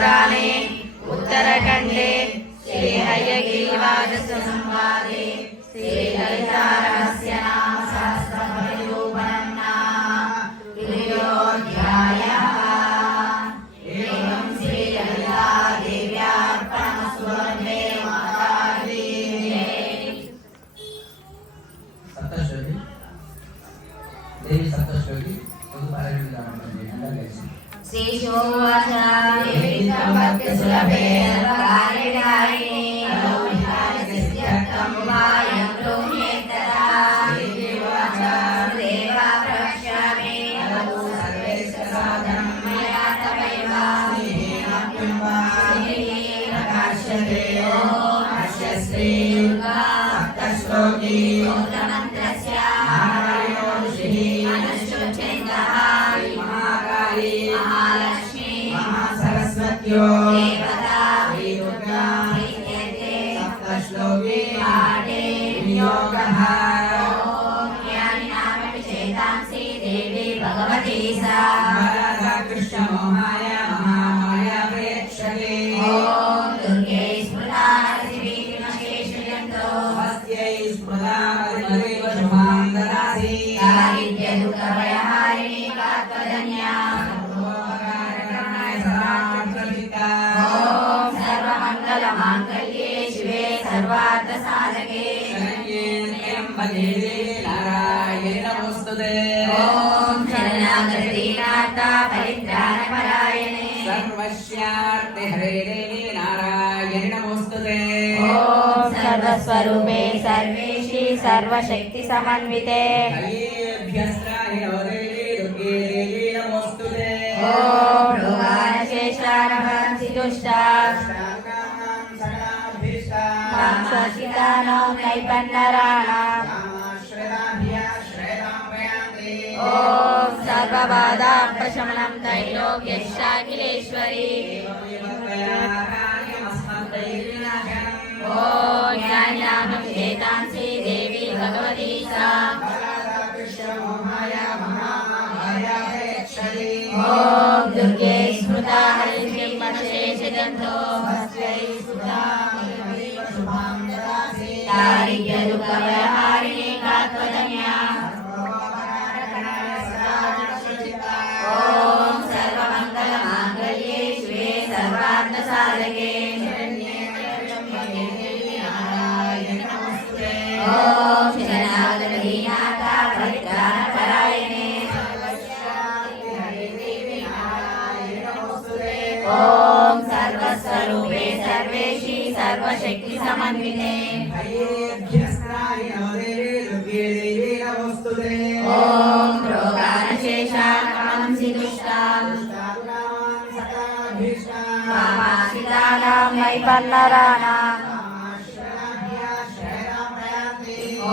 पुराणे उत्तरखण्डे श्री हयग्रीवाद संवादे श्री ललिता रहस्य नाम सहस्रनिरूपणं नाम तृतीयोऽध्यायः। एवं श्री ललिता देव्यार्पणमस्तु। वन्दे माताजी। सप्तश्लोकी देवी सप्तश्लोकी श्रीशोवाच सुलभे सर्वकार्यकारिणे नवोदितानित्यर्थं उपायं लोकेतरा देवा प्रवक्ष्यामि नमो सर्वैश्च साधनं मया तवैव प्रकाश्यते। ॐ अस्य श्री सप्तश्लोकी मूलमन्त्रस्य महालक्ष्मी महासरस्वत्यो देवता दुर्गा सप्तश्लोकी पाठे विनियोगः। ॐ ज्ञानिनामपि चेतांसि देवी भगवती सा कृष्णमोहाय महामाया प्रेक्षते। ॐ दुर्गे स्मृता हरिविघ्नशेषजन्तो हस्त्यै स्मृता हरिमदेव शुभां ददाति। दारिद्र्यदुःखभयहारिणी कात्वदन्या सर्वमङ्गलमाङ्गल्ये शिवे सर्वार्थसाधके शरण्ये त्र्यम्बके नारायणे नमोस्तुते। ॐ शरणागतदीनार्ता परित्राणपरायणे सर्वस्यार्थे हरे देवी नारायणे नमोस्तुते। ॐ सर्वस्वरूपे सर्वेशी सर्वशक्ति समन्विते हयेभ्यस्त्राहिनो देवी दुर्गे देवी नमोस्तुते। ॐ रोगानशेषानहंसितुष्टा शासितानां नैपन्नराणाम् ॐ सर्वबाधाप्रशमनं त्रैलोक्यशाकिलेश्वरी। ॐ ज्ञानिनामं चेतांसि देवी भगवती सा ॐ दुर्गे स्मृता हरिसिंहशेषजन्तो हस्त्यै स्मृता दारिद्र्यदुःखभयहारिणी कात्वदन्या ॐ सर्वमङ्गलमाङ्गल्ये शिवे सर्वार्थसाधके ॐ शरणागतदीनार्ता परित्राणपरायणे ॐ सर्वस्वरूपे सर्वेशी सर्वशक्ति समन्विते ॐ रोगानशेषानहंसितुष्टां कामाश्रितानां नैपन्नराणाम् ॐ